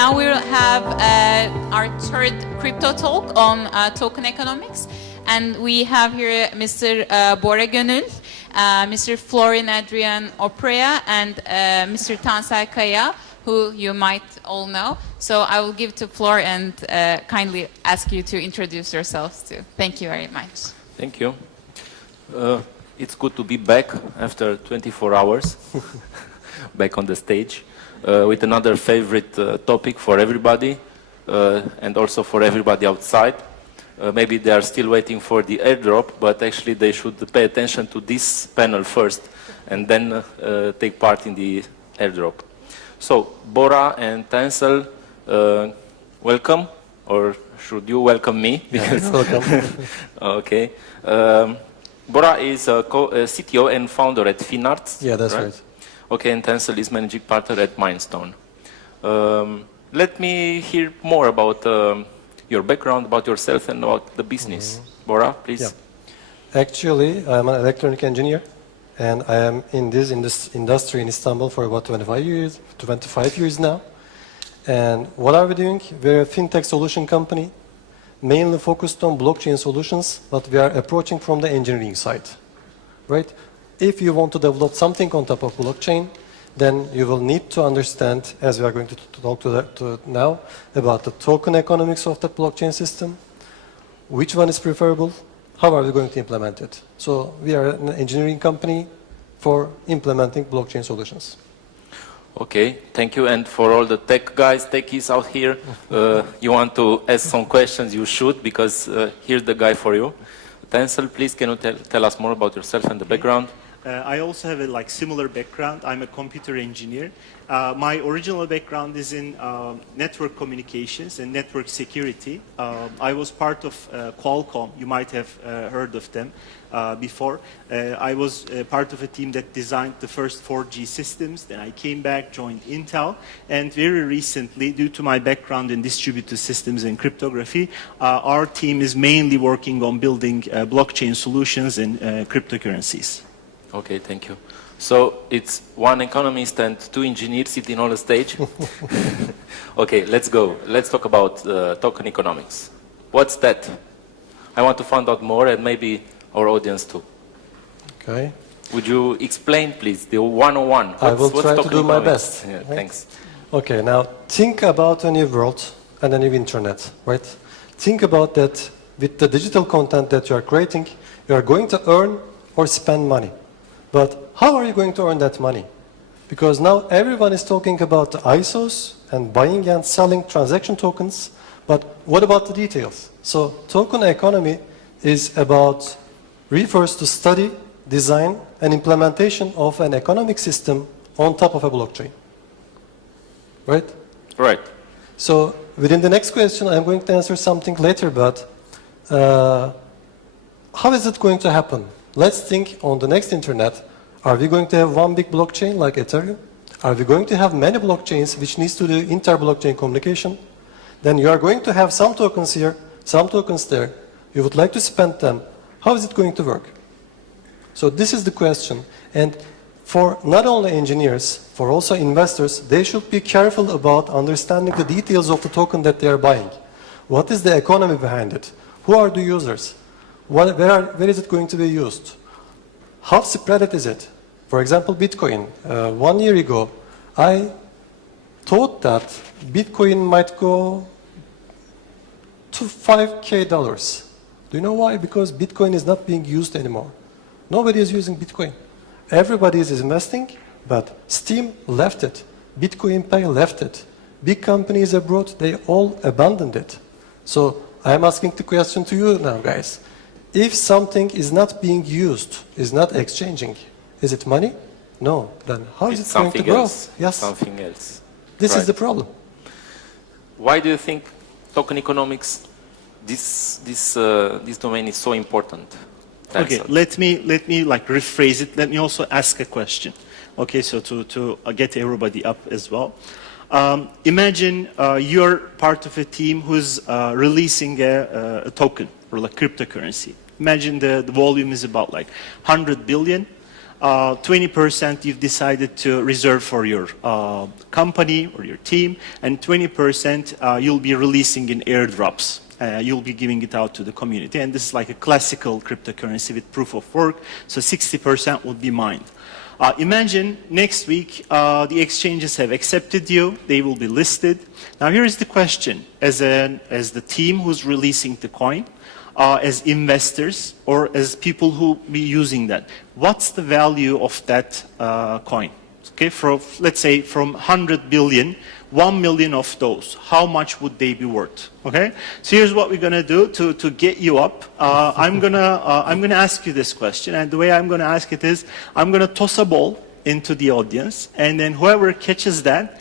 now we will have our third crypto talk on token economics. And we have here Mr. Bora Gönül, Mr. Florin Adrian Oprea, and Mr. Tansel Kaya, who you might all know. So I will give to Flor and kindly ask you to introduce yourselves too. Thank you very much. Thank you. It's good to be back after 24 hours, back on the stage, with another favorite topic for everybody, and also for everybody outside. Maybe they are still waiting for the airdrop, but actually they should pay attention to this panel first, and then take part in the airdrop. So, Bora and Tansel, welcome, or should you welcome me? Because welcome. Okay. Bora is a CTO and founder at Finarts. Yeah, that's right. Okay, and Tansel is managing partner at Mindstone. Let me hear more about your background, about yourself, and about the business. Bora, please. Yeah. Actually, I'm an electronic engineer, and I am in this industry in Istanbul for about 25 years now. And what are we doing? We're a fintech solution company, mainly focused on blockchain solutions, but we are approaching from the engineering side, right? If you want to develop something on top of blockchain, then you will need to understand, as we are going to talk to now, about the token economics of that blockchain system, which one is preferable, how are we going to implement it. So we are an engineering company for implementing blockchain solutions. Okay, thank you. And for all the tech guys, techies out here, you want to ask some questions, you should, because here's the guy for you. Tansel, please, can you tell us more about yourself and the background? I also have a similar background. I'm a computer engineer. My original background is in network communications and network security. I was part of Qualcomm. You might have heard of them before. I was part of a team that designed the first 4G systems. Then I came back, joined Intel, and very recently, due to my background in distributed systems and cryptography, our team is mainly working on building blockchain solutions and cryptocurrencies. Okay, thank you. So it's one economist and two engineers sitting on the stage. Okay, let's go. Let's talk about token economics. What's that? I want to find out more, and maybe our audience too. Okay. Would you explain, please, the 101? I will try to do my best. Yeah, right? Thanks. Okay, now think about a new world and a new internet, right? Think about that with the digital content that you are creating, you are going to earn or spend money. But how are you going to earn that money? Because now everyone is talking about the ISOs and buying and selling transaction tokens, but what about the details? So token economy refers to study, design, and implementation of an economic system on top of a blockchain. Right? Right. So within the next question, I'm going to answer something later, but how is it going to happen? Let's think on the next internet. Are we going to have one big blockchain like Ethereum? Are we going to have many blockchains which needs to do inter-blockchain communication? Then you are going to have some tokens here, some tokens there. You would like to spend them. How is it going to work? So this is the question. And for not only engineers, for also investors, they should be careful about understanding the details of the token that they are buying. What is the economy behind it? Who are the users? Where is it going to be used? How spread is it? For example, Bitcoin. 1 year ago, I thought that Bitcoin might go to $5,000. Do you know why? Because Bitcoin is not being used anymore. Nobody is using Bitcoin. Everybody is investing, but Steam left it. Bitcoin Pay left it. Big companies abroad, they all abandoned it. So I'm asking the question to you now, guys. If something is not being used, is not exchanging, is it money? No. Then how is it going to grow? Yes. Something else. This is the problem. Why do you think token economics, this domain is so important? Okay, let me rephrase it. Let me also ask a question. Okay, so to get everybody up as well. Imagine you're part of a team who's releasing a token or like cryptocurrency. Imagine the volume is about like 100 billion. 20% you've decided to reserve for your company or your team, and 20% you'll be releasing in airdrops. You'll be giving it out to the community, and this is like a classical cryptocurrency with proof of work, so 60% would be mined. Imagine next week the exchanges have accepted you, they will be listed. Now here is the question, as the team who's releasing the coin, as investors or as people who be using that, what's the value of that coin? Okay, let's say from 100 billion, 1 million of those, how much would they be worth? Okay, so here's what we're gonna do to get you up. I'm gonna ask you this question, and the way I'm gonna ask it is, I'm gonna toss a ball into the audience, and then whoever catches that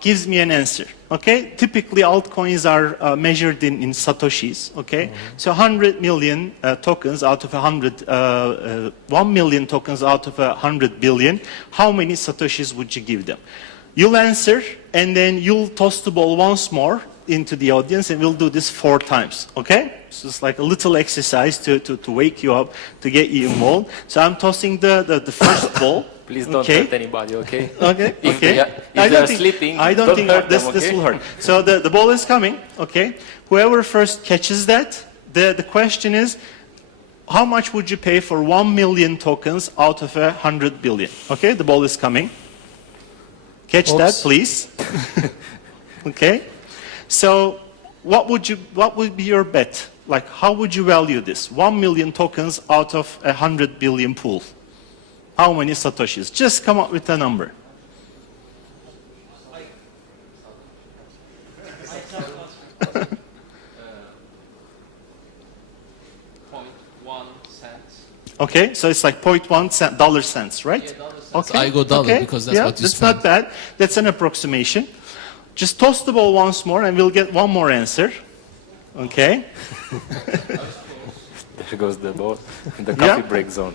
gives me an answer. Okay, typically altcoins are measured in satoshis. Okay, so 100 million tokens out of 1 million tokens out of 100 billion. How many satoshis would you give them? You'll answer, and then you'll toss the ball once more into the audience, and we'll do this 4 times, okay? So it's like a little exercise to wake you up, to get you involved. So I'm tossing the first ball. Please don't hurt anybody, okay? Okay, If okay. they are sleeping, I don't think hurt this them, okay? will hurt. So the ball is coming, okay? Whoever first catches that, the question is, how much would you pay for 1 million tokens out of 100 billion? Okay, the ball is coming. Catch that, please. Okay. So, what would be your bet? Like, how would you value this? 1 million tokens out of 100 billion pool. How many satoshis? Just come up with a number. Okay, so it's like 0.1 dollar cents, right? Yeah, dollar cents. Okay. I go dollar okay. because that's yeah, what you that's spend. not bad. That's an approximation. Just toss the ball once more and we'll get one more answer. Okay. There goes the ball in the coffee break zone.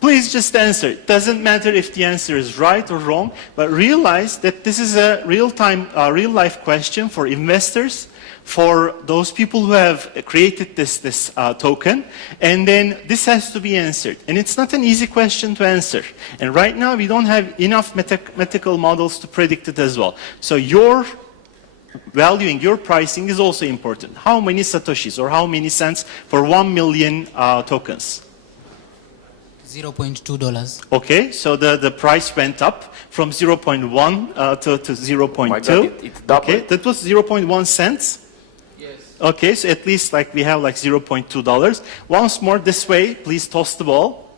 Please just answer. It doesn't matter if the answer is right or wrong, but realize that this is a real-time, real-life question for investors, for those people who have created this token, and then this has to be answered. And it's not an easy question to answer. And right now we don't have enough mathematical models to predict it as well. So your valuing, your pricing is also important. How many satoshis or how many cents for 1 million tokens? $0.2. Okay, so the price went up from 0.1 to 0.2. Oh my God, it doubled. Okay, that was 0.1 cents. Yes. Okay, so at least like we have like $0.2. Once more this way, please toss the ball.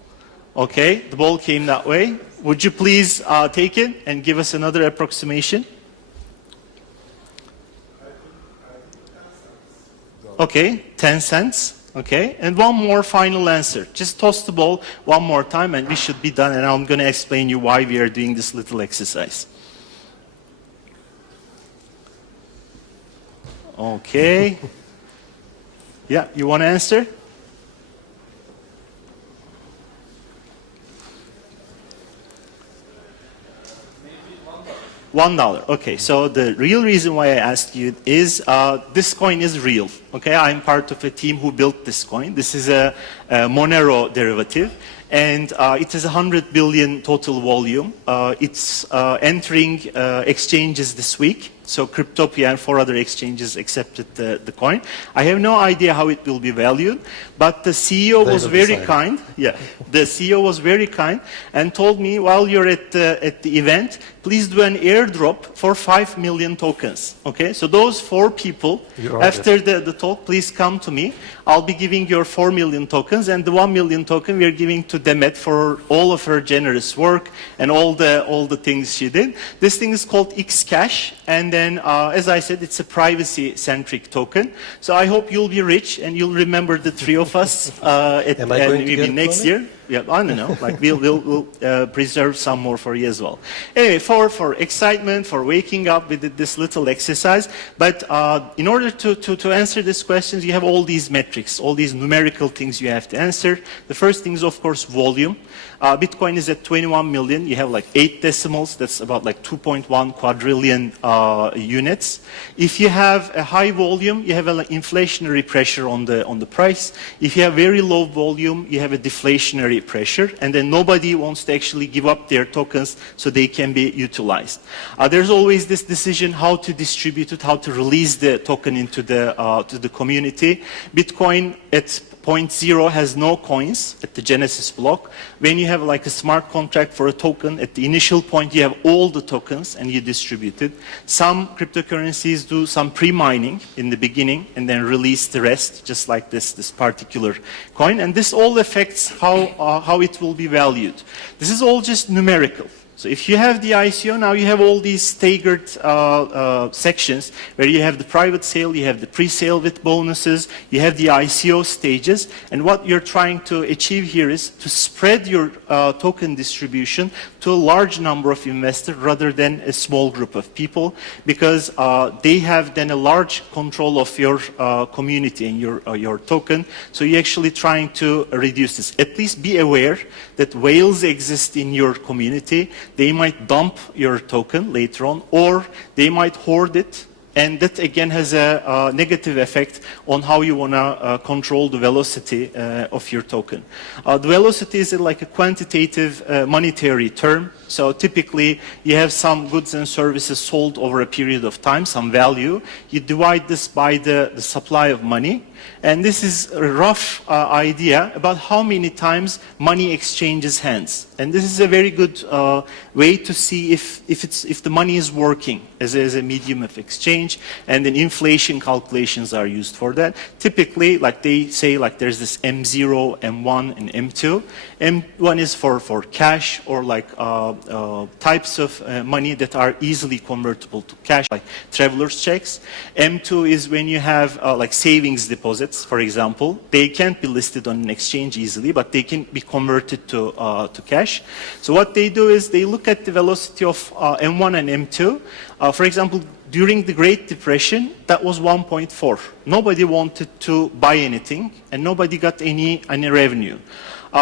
Okay, the ball came that way. Would you please take it and give us another approximation? Okay, 10 cents. Okay, and one more final answer. Just toss the ball one more time and we should be done, and I'm going to explain you why we are doing this little exercise. Okay. Yeah, you want to answer? $1. Okay, so the real reason why I asked you is this coin is real. Okay, I'm part of a team who built this coin. This is a Monero derivative, and it has 100 billion total volume. It's entering exchanges this week. So Cryptopia and 4 other exchanges accepted the coin. I have no idea how it will be valued, but the CEO was very kind. Yeah, the CEO was very kind and told me, while you're at the event, please do an airdrop for 5 million tokens. Okay, so those 4 people, after the talk, please come to me. I'll be giving your 4 million tokens, and the 1 million token we are giving to Demet for all of her generous work and all the things she did. This thing is called Xcash, and then as I said, it's a privacy-centric token. So I hope you'll be rich and you'll remember the 3 of us at Am I going to maybe get it next from it? year. Yeah, I don't know. Like we'll preserve some more for you as well. Anyway, for excitement, for waking up, we did this little exercise. But in order to answer these questions, you have all these metrics, all these numerical things you have to answer. The first thing is, of course, volume. Bitcoin is at 21 million. You have like 8 decimals. That's about like 2.1 quadrillion units. If you have a high volume, you have an inflationary pressure on the price. If you have very low volume, you have a deflationary pressure, and then nobody wants to actually give up their tokens so they can be utilized. There's always this decision how to distribute it, how to release the token into to the community. Bitcoin at 0.0 has no coins at the Genesis block. When you have like a smart contract for a token, at the initial point you have all the tokens and you distribute it. Some cryptocurrencies do some pre-mining in the beginning and then release the rest, just like this particular coin. And this all affects how it will be valued. This is all just numerical. So if you have the ICO, now you have all these staggered sections where you have the private sale, you have the pre-sale with bonuses, you have the ICO stages, and what you're trying to achieve here is to spread your token distribution to a large number of investors rather than a small group of people, because they have then a large control of your community and your token. So you're actually trying to reduce this. At least be aware that whales exist in your community. They might dump your token later on, or they might hoard it, and that again has a negative effect on how you want to control the velocity of your token. The velocity is like a quantitative monetary term. So typically you have some goods and services sold over a period of time, some value. You divide this by the supply of money. And this is a rough idea about how many times money exchanges hands. And this is a very good way to see if the money is working as a medium of exchange. And then inflation calculations are used for that. Typically, like they say, like there's this M0, M1, and M2. M1 is for cash or like types of money that are easily convertible to cash, like traveler's checks. M2 is when you have like savings deposits, for example. They can't be listed on an exchange easily, but they can be converted to cash. So what they do is they look at the velocity of M1 and M2. For example, during the Great Depression, that was 1.4. Nobody wanted to buy anything, and nobody got any revenue.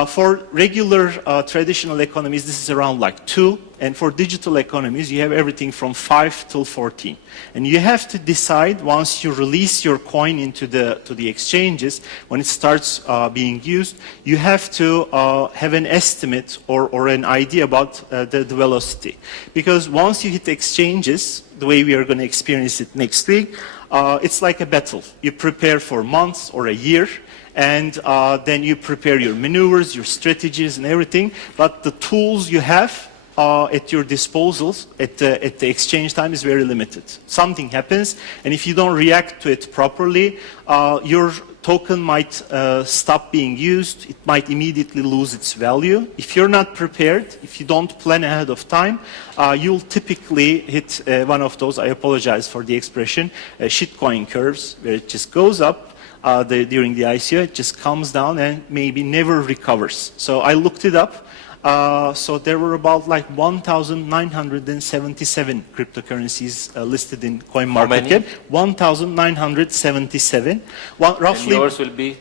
For regular traditional economies, this is around like 2. And for digital economies, you have everything from 5 till 14. And you have to decide once you release your coin into the exchanges, when it starts being used, you have to have an estimate or an idea about the velocity. Because once you hit exchanges, the way we are going to experience it next week, it's like a battle. You prepare for months or a year, and then you prepare your maneuvers, your strategies and everything, but the tools you have at your disposals at the exchange time is very limited. Something happens, and if you don't react to it properly, your token might stop being used. It might immediately lose its value. If you're not prepared, if you don't plan ahead of time, you'll typically hit one of those, I apologize for the expression, shitcoin curves, where it just goes up during the ICO, it just comes down and maybe never recovers. So I looked it up. So there were about like 1,977 cryptocurrencies listed in CoinMarketCap. 1,977. Roughly. And yours will be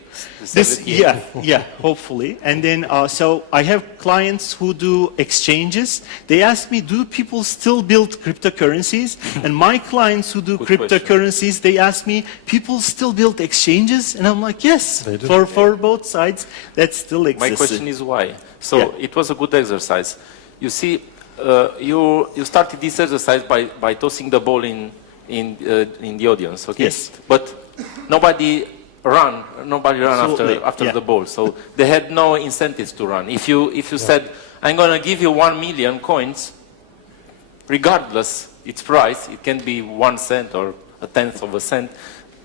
this, yeah, hopefully. And then, so I have clients who do exchanges. They ask me, do people still build cryptocurrencies? And my clients who do cryptocurrencies, they ask me, people still build exchanges? And I'm like, yes, for both sides, that still exists. My question is why? So it was a good exercise. You see, you started this exercise by tossing the ball in the audience, okay? Yes. But nobody ran after the ball, so they had no incentives to run. If you said, I'm going to give you 1 million coins, regardless its price, it can be 1 cent or a tenth of a cent,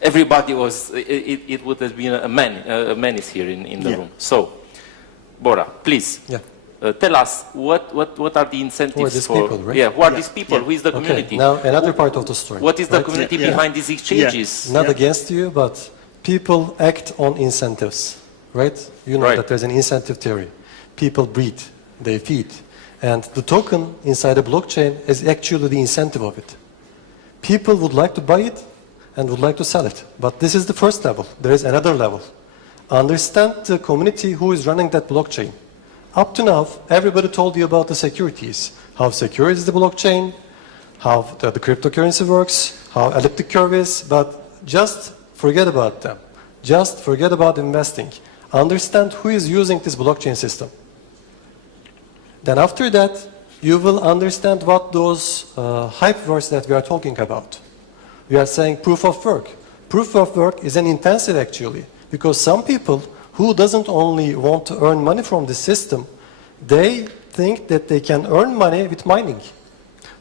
everybody was, it would have been a menace here in the room. So, Bora, please. Tell us what are the incentives for people, right? who are these people? Who is the community? Now another part of the story. What is the community behind these exchanges? Not against you, but people act on incentives, right? You know that there's an incentive theory. people breathe, they feed. And the token inside a blockchain is actually the incentive of it. People would like to buy it and would like to sell it. But this is the first level. There is another level. Understand the community who is running that blockchain. Up to now, everybody told you about the securities. How secure is the blockchain, how the cryptocurrency works, how elliptic curve is, but just forget about them. Just forget about investing. Understand who is using this blockchain system. Then after that, you will understand what those hype words that we are talking about. We are saying proof of work. Proof of work is an intensive actually, because some people who doesn't only want to earn money from the system, they think that they can earn money with mining.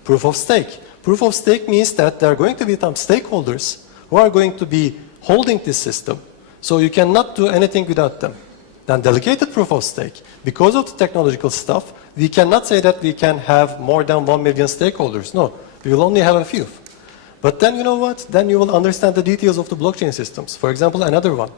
Proof of stake. Proof of stake means that there are going to be some stakeholders who are going to be holding this system. So you cannot do anything without them. Then delegated proof of stake. Because of the technological stuff, we cannot say that we can have more than 1 million stakeholders. No, we will only have a few. But then you know what? Then you will understand the details of the blockchain systems. For example, another one.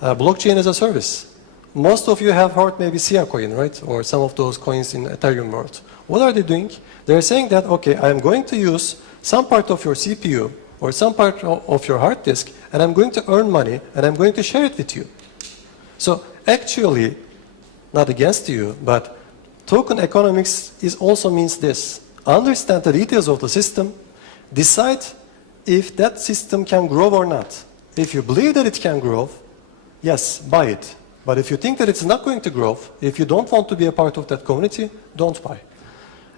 Blockchain as a service. Most of you have heard maybe Sia coin, right? Or some of those coins in Ethereum world. What are they doing? They're saying that, okay, I'm going to use some part of your CPU or some part of your hard disk, and I'm going to earn money, and I'm going to share it with you. So actually, not against you, but token economics also means this. Understand the details of the system, decide if that system can grow or not. If you believe that it can grow, yes, buy it. But if you think that it's not going to grow, if you don't want to be a part of that community, don't buy.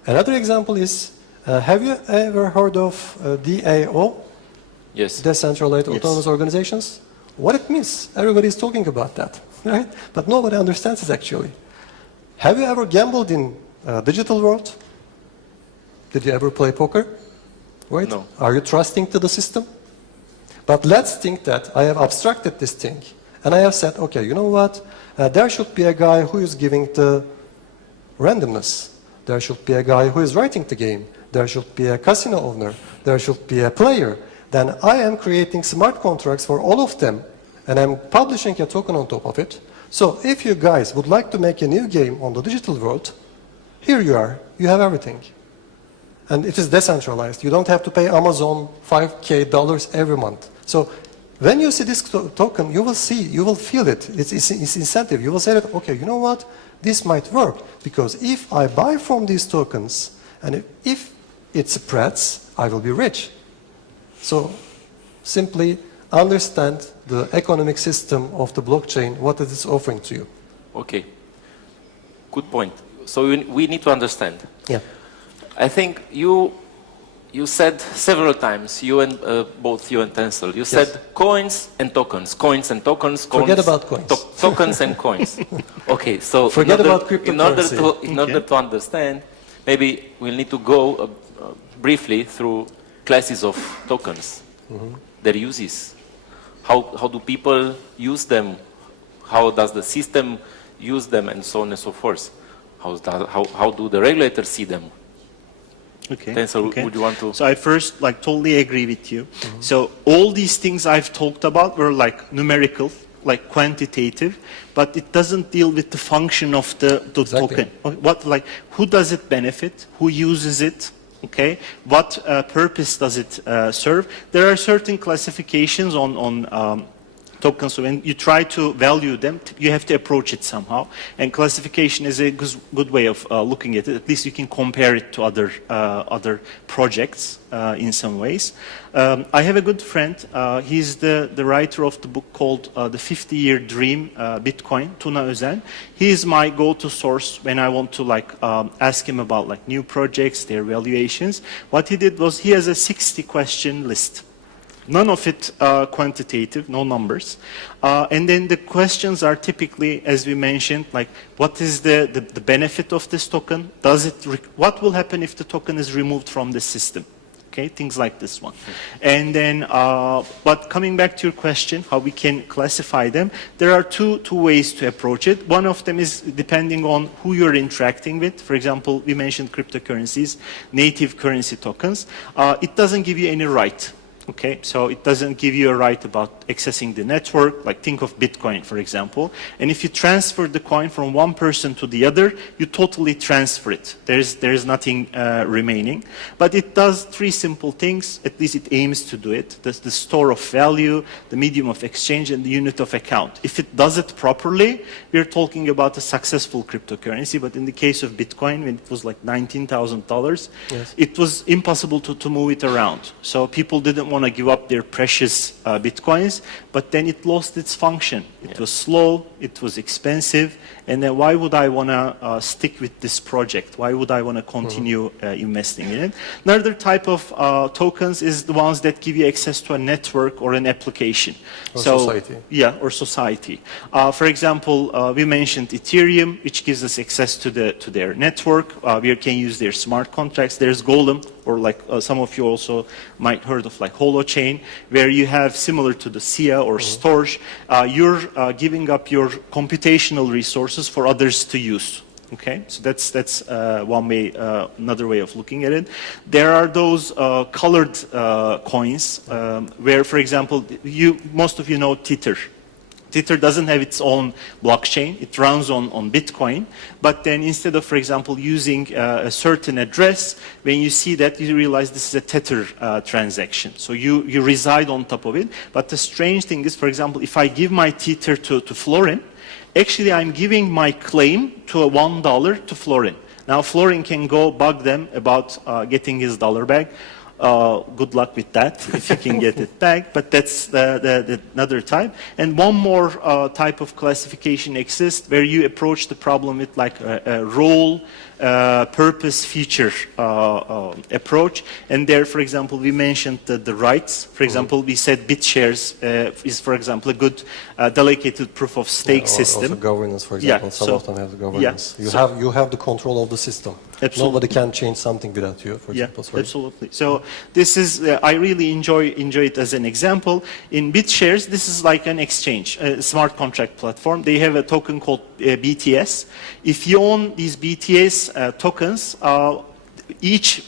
Another example is, have you ever heard of DAO? Yes. Decentralized Yes. Autonomous Organizations? What it means? Everybody is talking about that, right? But nobody understands it actually. Have you ever gambled in digital world? Did you ever play poker? Right? No. Are you trusting to the system? But let's think that I have abstracted this thing. And I have said, okay, you know what? There should be a guy who is giving the randomness. There should be a guy who is writing the game. There should be a casino owner. There should be a player. Then I am creating smart contracts for all of them. And I'm publishing a token on top of it. So if you guys would like to make a new game on the digital world, here you are. You have everything. And it is decentralized. You don't have to pay Amazon $5,000 every month. So when you see this token, you will see, you will feel it. It's incentive. You will say that, okay, you know what? This might work. Because if I buy from these tokens, and if it spreads, I will be rich. So simply understand the economic system of the blockchain, what it is offering to you. Okay. Good point. So we need to understand. Yeah. I think you said several times, you and both you and Tencel, you said coins and tokens, coins and tokens, coins. Forget about coins. Tokens and coins. Okay, so Forget about cryptocurrency. in order to understand, maybe we'll need to go briefly through classes of tokens, their uses. How do people use them? How does the system use them, and so on and so forth? How do the regulators see them? Okay. Tencel, okay. would you want to? So I first totally agree with you. So all these things I've talked about were numerical, quantitative, but it doesn't deal with the function of the Exactly. token. Who does it benefit? Who uses it? Okay. What purpose does it serve? There are certain classifications on tokens. So when you try to value them, you have to approach it somehow. And classification is a good way of looking at it. At least you can compare it to other projects in some ways. I have a good friend. He's the writer of the book called The 50-Year Dream, Bitcoin, Tuna Özen. He is my go-to source when I want to ask him about new projects, their valuations. What he did was he has a 60-question list. None of it quantitative, no numbers. And then the questions are typically, as we mentioned, what is the benefit of this token? What will happen if the token is removed from the system? Okay, things like this one. And then, but coming back to your question, how we can classify them, there are two ways to approach it. One of them is depending on who you're interacting with. For example, we mentioned cryptocurrencies, native currency tokens. It doesn't give you any right Okay, so it doesn't give you a right about accessing the network, like think of Bitcoin, for example. And if you transfer the coin from one person to the other, you totally transfer it. There's nothing remaining. But it does three simple things, at least it aims to do it. That's the store of value, the medium of exchange, and the unit of account. If it does it properly, we're talking about a successful cryptocurrency. But in the case of Bitcoin, when it was like $19,000, Yes. it was impossible to move it around. So people didn't want to give up their precious Bitcoins, but then it lost its function. It was slow, it was expensive, and then why would I want to stick with this project? Why would I want to continue investing in it? Another type of tokens is the ones that give you access to a network or an application. Or society. Yeah, or society. For example, we mentioned Ethereum, which gives us access to their network. We can use their smart contracts. There's Golem, or like some of you also might heard of like Holochain, where you have similar to the SIA or Storj, you're giving up your computational resources for others to use. Okay, so that's one way, another way of looking at it. There are those colored coins where, for example, most of you know Tether. Tether doesn't have its own blockchain. It runs on Bitcoin. But then instead of, for example, using a certain address, when you see that, you realize this is a Tether transaction. So you reside on top of it. But the strange thing is, for example, if I give my Tether to Florin, actually I'm giving my claim to a $1 to Florin. Now Florin can go bug them about getting his dollar back. Good luck with that, if you can get it back, but that's the another type. And one more type of classification exists where you approach the problem with like a role, purpose, feature approach. And there, for example, we mentioned the rights. For example, we said BitShares is, for example, a good delegated proof of stake system. Also governance, for example. Yeah, Some so- of them have the governance. yeah, You have the control of the system. Absolutely. Nobody can change something without you, for Yeah, example. Sorry. absolutely. So this is, I really enjoy it as an example. In BitShares, this is like an exchange, a smart contract platform. They have a token called BTS. If you own these BTS tokens, each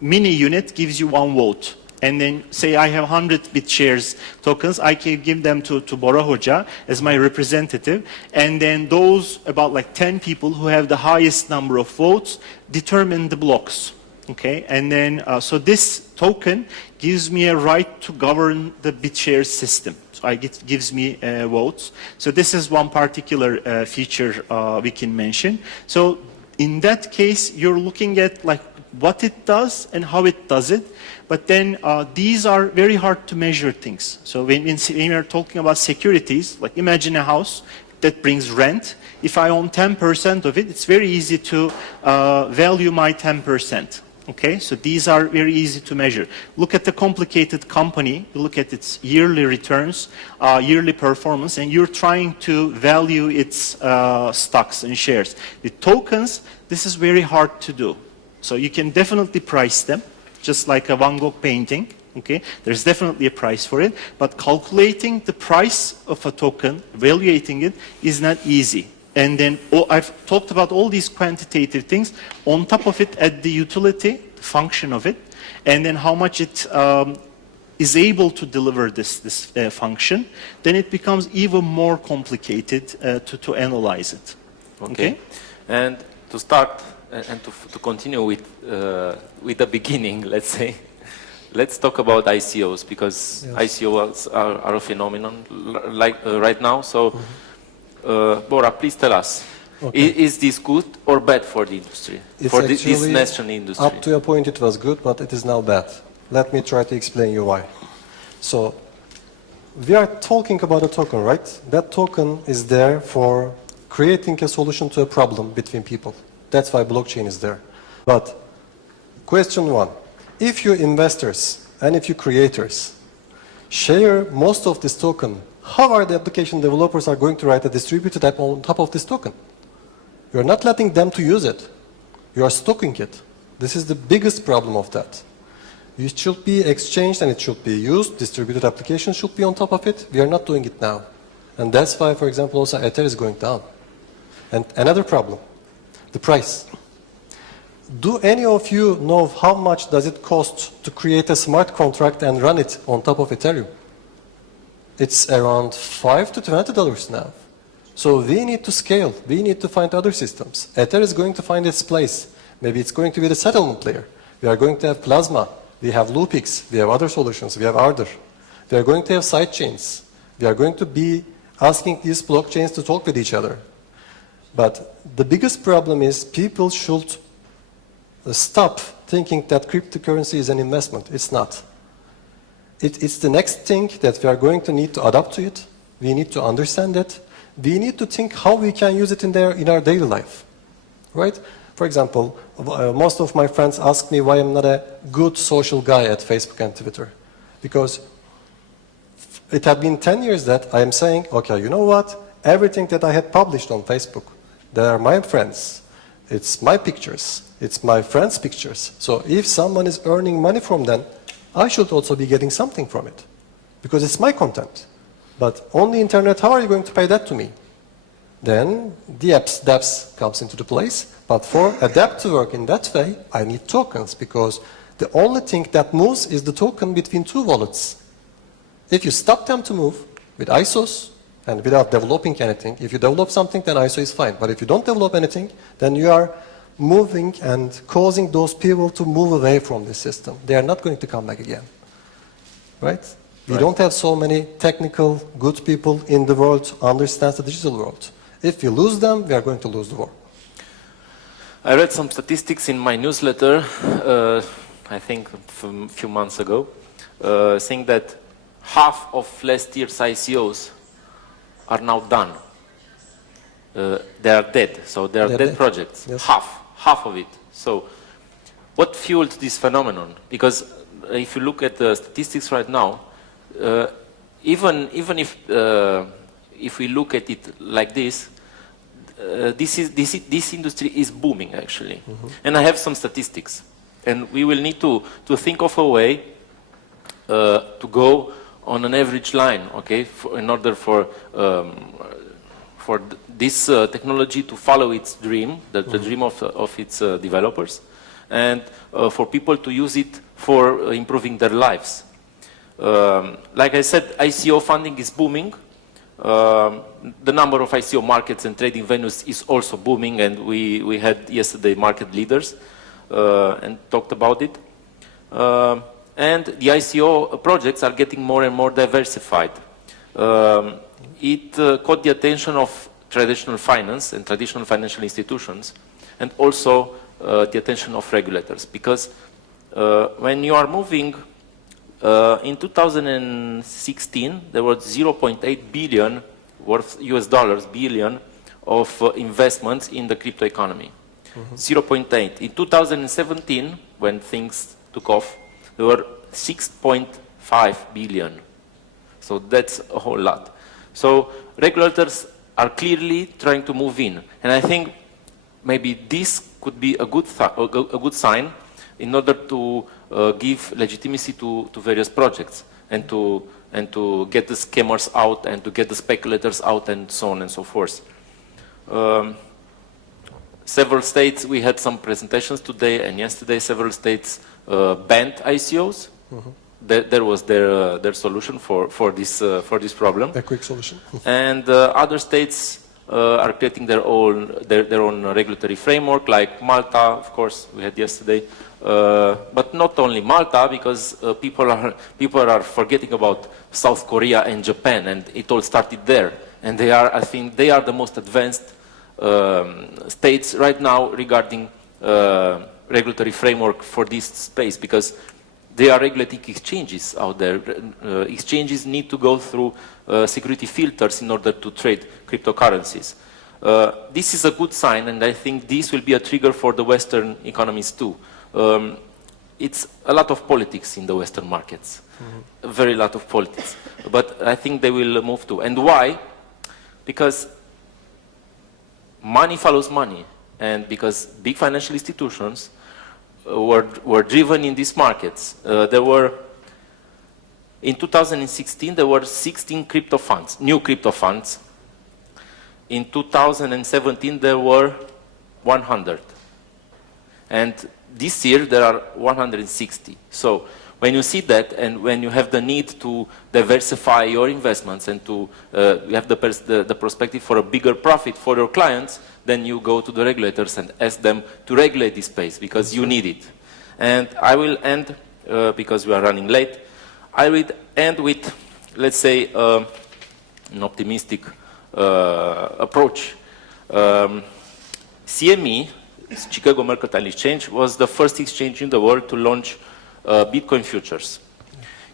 mini unit gives you one vote. And then say I have 100 BitShares tokens, I can give them to Bora Hoca as my representative. And then those about like 10 people who have the highest number of votes determine the blocks. Okay, and then so this token gives me a right to govern the BitShares system. So it gives me votes. So this is one particular feature we can mention. So in that case, you're looking at like what it does and how it does it. But then these are very hard to measure things. So when we're talking about securities, like imagine a house that brings rent. If I own 10% of it, it's very easy to value my 10%. Okay, so these are very easy to measure. Look at the complicated company, you look at its yearly returns, yearly performance, and you're trying to value its stocks and shares. With tokens, this is very hard to do. So you can definitely price them, just like a Van Gogh painting. Okay, there's definitely a price for it, but calculating the price of a token, evaluating it, is not easy. And then I've talked about all these quantitative things. On top of it, add the utility, the function of it, and then how much it is able to deliver this function. Then it becomes even more complicated to analyze it. Okay? And to start and to continue with the beginning, let's say, let's talk about ICOs, because ICOs are a phenomenon like right now. So. Bora, please tell us, is this good or bad for the industry, for this national industry? Up to a point it was good, but it is now bad. Let me try to explain you why. So, we are talking about a token, right? That token is there for creating a solution to a problem between people. That's why blockchain is there. But, question one, if you investors and if you creators share most of this token, how are the application developers are going to write a distributed app on top of this token? You're not letting them to use it. You are stocking it. This is the biggest problem of that. It should be exchanged and it should be used. Distributed application should be on top of it. We are not doing it now. And that's why, for example, also Ether is going down. And another problem, the price. Do any of you know how much does it cost to create a smart contract and run it on top of Ethereum? It's around $5 to $20 now. So we need to scale. We need to find other systems. Ether is going to find its place. Maybe it's going to be the settlement layer. We are going to have Plasma. We have Loopix. We have other solutions. We have Ardor. We are going to have sidechains. We are going to be asking these blockchains to talk with each other. But the biggest problem is people should stop thinking that cryptocurrency is an investment. It's not. It's the next thing that we are going to need to adapt to it. We need to understand it. We need to think how we can use it in our daily life, right? For example, most of my friends ask me why I'm not a good social guy at Facebook and Twitter. Because it had been 10 years that I am saying, okay, you know what? Everything that I had published on Facebook, they are my friends. It's my pictures. It's my friends' pictures. So if someone is earning money from them, I should also be getting something from it. Because it's my content. But on the internet, how are you going to pay that to me? Then the dApps comes into the place. But for a dApp to work in that way, I need tokens, because the only thing that moves is the token between two wallets. If you stop them to move with ISOs and without developing anything, if you develop something, then ISO is fine. But if you don't develop anything, then you are moving and causing those people to move away from the system. They are not going to come back again. Right? We don't have so many technical, good people in the world who understand the digital world. If we lose them, we are going to lose the war. I read some statistics in my newsletter, I think a few months ago, saying that half of last year's ICOs are now done. They are dead, so they are dead projects. Yes. Half of it. So what fueled this phenomenon? Because if you look at the statistics right now, even if we look at it like this, this industry is booming actually. Mm-hmm. And I have some statistics, and we will need to think of a way to go on an average line, okay, in order for this technology to follow its dream, the dream of its developers, and for people to use it for improving their lives. Like I said, ICO funding is booming. The number of ICO markets and trading venues is also booming, and we had yesterday market leaders and talked about it. And the ICO projects are getting more and more diversified. It caught the attention of traditional finance and traditional financial institutions, and also the attention of regulators, because when you are moving, in 2016 there was 0.8 billion worth US dollars of investments in the crypto economy. Mm-hmm. 0.8. In 2017, when things took off, there were 6.5 billion. So that's a whole lot. So regulators are clearly trying to move in, and I think maybe this could be a good sign in order to give legitimacy to various projects, and to get the scammers out, and to get the speculators out, and so on and so forth. Several states, we had some presentations today and yesterday, several states banned ICOs. Mm-hmm. There was their solution for this problem. A quick solution. And other states are creating their own regulatory framework, like Malta, of course, we had yesterday. But not only Malta, because people are forgetting about South Korea and Japan, and it all started there. And I think they are the most advanced states right now regarding regulatory framework for this space, because they are regulating exchanges out there. Exchanges need to go through security filters in order to trade cryptocurrencies. This is a good sign, and I think this will be a trigger for the Western economies too. It's a lot of politics in the Western markets, a very lot of politics. But I think they will move too. And why? Because money follows money, and because big financial institutions were driven in these markets. In 2016, there were 16 crypto funds, new crypto funds. In 2017, there were 100. And this year there are 160. So when you see that, and when you have the need to diversify your investments and to you have the perspective for a bigger profit for your clients, then you go to the regulators and ask them to regulate this space because you need it. And I will end, because we are running late, I will end with, let's say, an optimistic approach. CME, Chicago Mercantile Exchange, was the first exchange in the world to launch Bitcoin futures.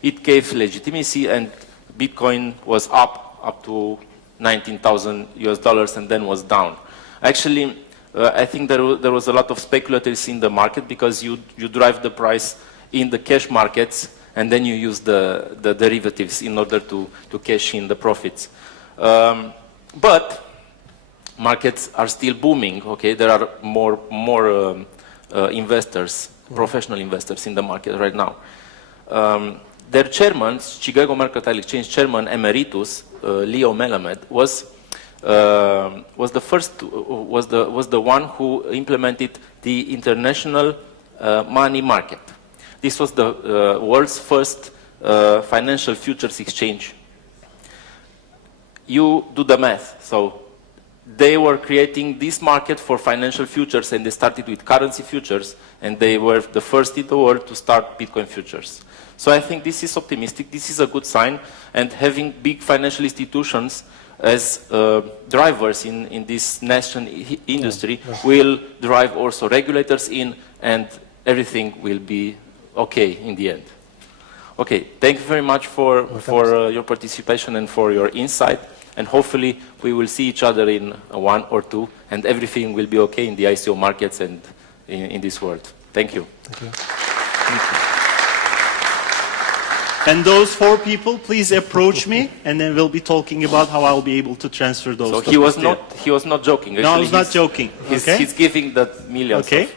It gave legitimacy, and Bitcoin was up to $19,000 and then was down. Actually, I think there was a lot of speculators in the market because you drive the price in the cash markets and then you use the derivatives in order to cash in the profits. But markets are still booming, okay? There are more investors, professional investors in the market right now. Their chairman, Chicago Mercantile Exchange Chairman Emeritus, Leo Melamed, was the one who implemented the international money market. This was the world's first financial futures exchange. You do the math. So they were creating this market for financial futures, and they started with currency futures, and they were the first in the world to start Bitcoin futures. So I think this is optimistic, this is a good sign, and having big financial institutions as drivers in this nascent industry will drive also regulators in, and everything will be okay in the end. Okay, thank you very much for your participation and for your insight, and hopefully we will see each other in 1 or 2, and everything will be okay in the ICO markets and in this world. Thank you. Thank you. Thank you. And those 4 people, please approach me, and then we'll be talking about how I'll be able to transfer those. So he was not joking. Actually, no, I was not joking. He's giving the millions. Okay.